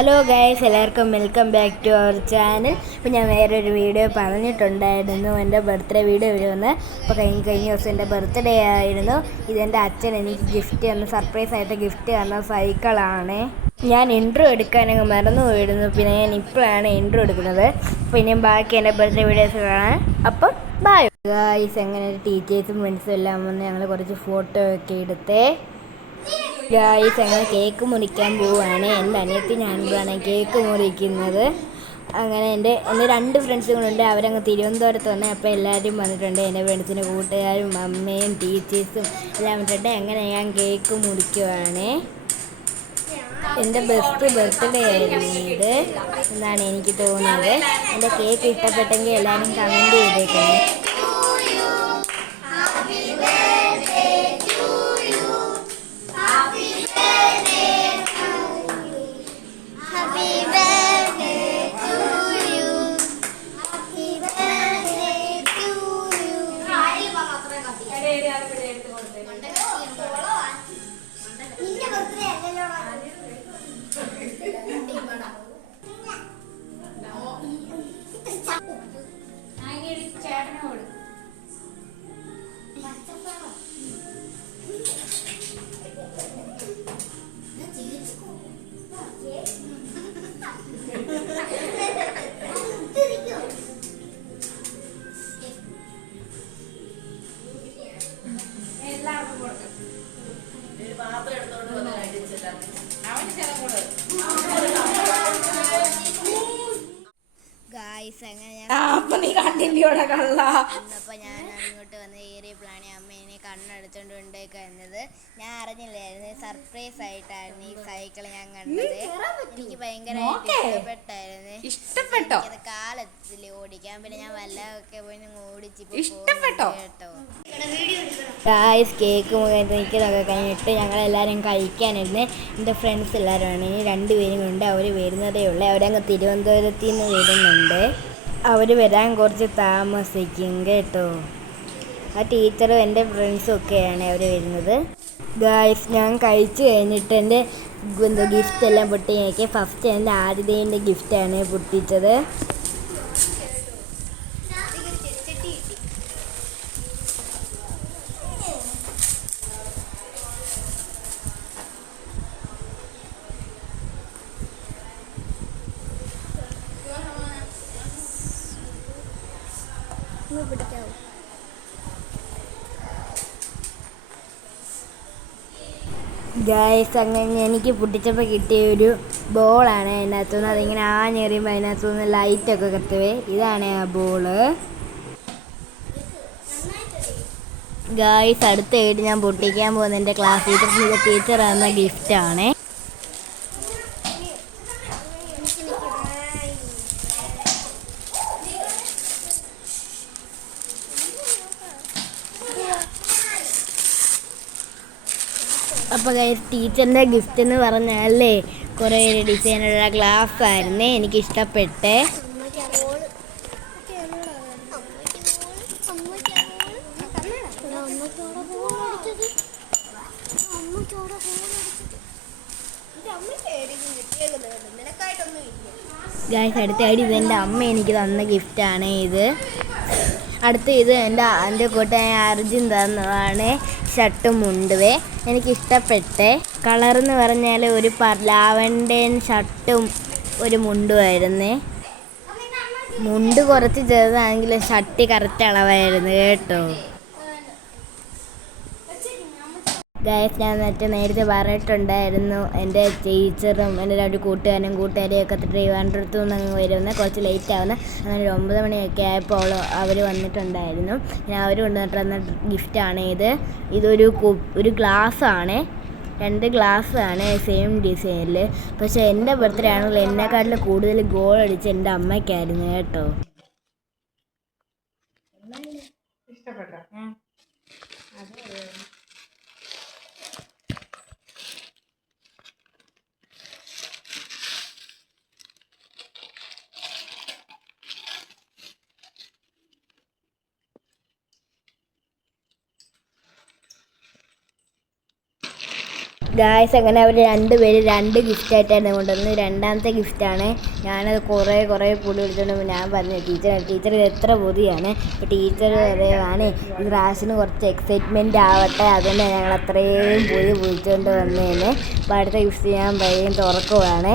Hello guys, എല്ലാവർക്കും welcome back to our channel. അപ്പോൾ ഞാൻ വേറൊരു വീഡിയോ പറഞ്ഞിട്ടുണ്ടായിരുന്നു, എൻ്റെ ബർത്ത്ഡേ വീഡിയോ വരുമെന്ന്. അപ്പോൾ കഴിഞ്ഞ ദിവസം എൻ്റെ ബർത്ത്ഡേ ആയിരുന്നു. ഇതെൻ്റെ അച്ഛൻ എനിക്ക് ഗിഫ്റ്റ് തന്ന, സർപ്രൈസ് ആയിട്ട് ഗിഫ്റ്റ് തന്ന സൈക്കിളാണ്. ഞാൻ ഇൻട്രോ എടുക്കാനങ്ങ് മറന്നു പോയിരുന്നു, പിന്നെ ഞാൻ ഇപ്പോഴാണ് ഇൻട്രോ എടുക്കുന്നത്. പിന്നെ ബാക്കി എൻ്റെ ബർത്ത്ഡേ വീഡിയോസ് കാണാൻ. അപ്പം ബൈ ഗൈസ്. അങ്ങനെ ടീച്ചേഴ്സും ഫ്രണ്ട്സും എല്ലാം വന്ന് ഞങ്ങൾ കുറച്ച് ഫോട്ടോ ഒക്കെ എടുത്തേ. ഗായ്സ്, അങ്ങനെ കേക്ക് മുറിക്കാൻ പോവുകയാണ്. എൻ്റെ അനിയത്തി ഞാനിപ്പോഴാണ് കേക്ക് മുറിക്കുന്നത്. അങ്ങനെ എൻ്റെ 2 ഫ്രണ്ട്സും കൂടെ ഉണ്ട്. അവരങ്ങ് തിരുവനന്തപുരത്ത് വന്നേ. അപ്പോൾ എല്ലാവരും വന്നിട്ടുണ്ട്. എൻ്റെ ഫ്രണ്ട്സിൻ്റെ കൂട്ടുകാരും അമ്മയും ടീച്ചേഴ്സും എല്ലാം വന്നിട്ടുണ്ട്. അങ്ങനെ ഞാൻ കേക്ക് മുറിക്കുവാണ്. എൻ്റെ ബർത്ത്ഡേ ആയിരുന്നു ഇത് എന്നാണ് എനിക്ക് തോന്നുന്നത്. എൻ്റെ കേക്ക് ഇഷ്ടപ്പെട്ടെങ്കിൽ എല്ലാവരും കമൻറ്റ് ചെയ്തേക്കണേ. അപ്പൊ ഞാൻ അങ്ങോട്ട് വന്ന് ഏറിയ പ്ലാണി അമ്മേനെ കണ്ണടച്ചോണ്ട് കൊണ്ടേക്കുന്നത് ഞാൻ അറിഞ്ഞില്ലായിരുന്നു. സർപ്രൈസ് ആയിട്ടായിരുന്നു ഈ സൈക്കിൾ ഞാൻ കണ്ടത്. എനിക്ക് ഭയങ്കരമായിട്ട് ഇഷ്ടപ്പെട്ടോ? കാലത്തിൽ ഓടിക്കാൻ. പിന്നെ ഞാൻ വല്ലതൊക്കെ പോയി ഓടിച്ചിട്ടോ കേട്ടോ. ഗായ്സ്, കേക്ക് നിൽക്കുന്നതൊക്കെ കഴിഞ്ഞിട്ട് ഞങ്ങളെല്ലാവരും കഴിക്കാനിരുന്ന്. എൻ്റെ ഫ്രണ്ട്സ് എല്ലാവരുമാണ്. ഇനി 2 പേരും ഉണ്ട്. അവർ വരുന്നതേ ഉള്ളൂ. അവരങ്ങ് തിരുവനന്തപുരത്ത് നിന്ന് വരുന്നുണ്ട്. അവർ വരാൻ കുറച്ച് താമസിക്കും കേട്ടോ. ആ ടീച്ചറും എൻ്റെ ഫ്രണ്ട്സും ഒക്കെയാണ് അവർ വരുന്നത്. ഗായ്സ്, ഞാൻ കഴിച്ച് കഴിഞ്ഞിട്ട് എൻ്റെ ഗിഫ്റ്റ് എല്ലാം പൊട്ടി നോക്കി. ഫസ്റ്റ് എൻ്റെ ആദ്യത്തെ ഗിഫ്റ്റാണ് പൊട്ടിച്ചത്. ഗായ്സ്, അങ്ങനെ എനിക്ക് പൊട്ടിച്ചപ്പോൾ കിട്ടിയ ഒരു ബോളാണ് അതിനകത്തുനിന്ന്. അതിങ്ങനെ ആഞ്ഞെറിയുമ്പോൾ അതിനകത്തുനിന്ന് ലൈറ്റൊക്കെ കത്തുവേ. ഇതാണ് ആ ബോള്. ഗായ്സ്, അടുത്തായിട്ട് ഞാൻ പൊട്ടിക്കാൻ പോകുന്ന എൻ്റെ ക്ലാസ് ടീച്ചർ തന്ന ഗിഫ്റ്റാണ്. അപ്പോൾ ഗൈസ്, ടീച്ചറിൻ്റെ ഗിഫ്റ്റ് എന്ന് പറഞ്ഞാലേ കുറേ ഡിസൈനുള്ള ഗ്ലാസ് ആയിരുന്നേ. എനിക്കിഷ്ടപ്പെട്ടെ. ഗൈസ്, അടുത്തായിട്ട് ഇതെൻ്റെ അമ്മ എനിക്ക് തന്ന ഗിഫ്റ്റാണ് ഇത്. ഇത് എൻ്റെ കൂട്ടുകാരൻ അർജുൻ തന്നതാണ്. ഷർട്ടും മുണ്ടുവേ എനിക്കിഷ്ടപ്പെട്ടെ. കളറെന്ന് പറഞ്ഞാൽ ഒരു ലാവൻഡർ ഷർട്ടും ഒരു മുണ്ടുമായിരുന്നേ. മുണ്ട് കുറച്ച് ചെറുതാണെങ്കിലും ഷർട്ട് കറക്റ്റ് അളവായിരുന്നു കേട്ടോ. ഗൈസ്, ഞാൻ നേരത്തെ പറഞ്ഞിട്ടുണ്ടായിരുന്നു എൻ്റെ ടീച്ചറും എൻ്റെ 2 കൂട്ടുകാരെയും ഒക്കെ ട്രിവാൻഡ്രത്തു നിന്ന് അങ്ങ് വരുന്നത്. കുറച്ച് ലേറ്റ് ആവുന്നത്. അങ്ങനെ ഒരു 9 മണിയൊക്കെ ആയപ്പോൾ അവർ വന്നിട്ടുണ്ടായിരുന്നു. ഞാൻ അവർ കൊണ്ടുവന്നിട്ടുള്ള ഗിഫ്റ്റാണ് ഇത്. ഇതൊരു ഗ്ലാസ്സാണ്. 2 ഗ്ലാസ്സാണ് സെയിം ഡിസൈനിൽ. പക്ഷേ എൻ്റെ ബർത്ത്ഡേ ആണെങ്കിൽ എന്നെക്കാട്ടിൽ കൂടുതൽ ഗോൾ അടിച്ച് എൻ്റെ അമ്മയ്ക്കായിരുന്നു കേട്ടോ. ഇഷ്ടപ്പെട്ടോ? ഗായ്സ് അങ്ങനെ അവർ രണ്ടുപേരും 2 ഗിഫ്റ്റായിട്ടാണ് കൊണ്ടുവന്നത്. രണ്ടാമത്തെ ഗിഫ്റ്റാണ്. ഞാനത് കുറേ പൊടി വിളിച്ചുകൊണ്ട് ഞാൻ പറഞ്ഞു ടീച്ചർ ഇത് എത്ര പൊതിയാണ്. അപ്പോൾ ടീച്ചർ പറയുകയാണ് ഈ പ്രാവശ്യത്തിന് കുറച്ച് എക്സൈറ്റ്മെൻറ്റ് ആവട്ടെ, അതുകൊണ്ട് ഞങ്ങൾ അത്രയും പൊതി വിളിച്ചുകൊണ്ട് വന്നേനെ. അപ്പോൾ അടുത്ത ഗിഫ്റ്റ് ഞാൻ പയ്യൻ തുറക്കുവാണ്.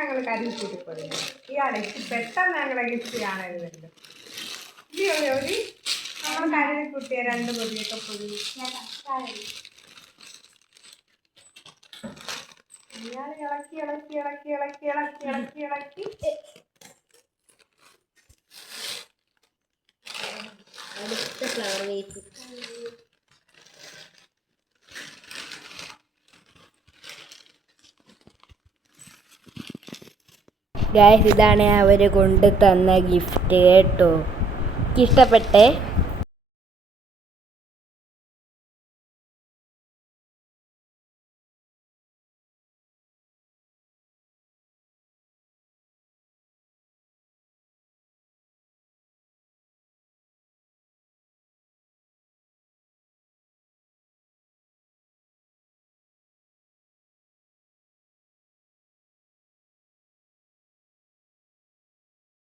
ഞങ്ങൾ കരുതി കൂട്ടിപ്പോയി ഇയാളെ പെട്ടെന്ന് ഞങ്ങളെ ഗിഫ്റ്റ് കാണരുതല്ലോ. ജോലി നമ്മൾ കരുതി കുട്ടിയ 2 പൊതിയൊക്കെ പൊതി ഇയാൾ ഇളക്കി ഇളക്കി ഇളക്കി ഇളക്കി ഇളക്കി ഇളക്കി ഇളക്കി അടുത്ത ഫ്ലവർ വേസ്. ഗായ്സ് ഇതാണ് അവർ കൊണ്ടു തന്ന ഗിഫ്റ്റ് കേട്ടോ. എനിക്ക് ഇഷ്ടപ്പെട്ടേ.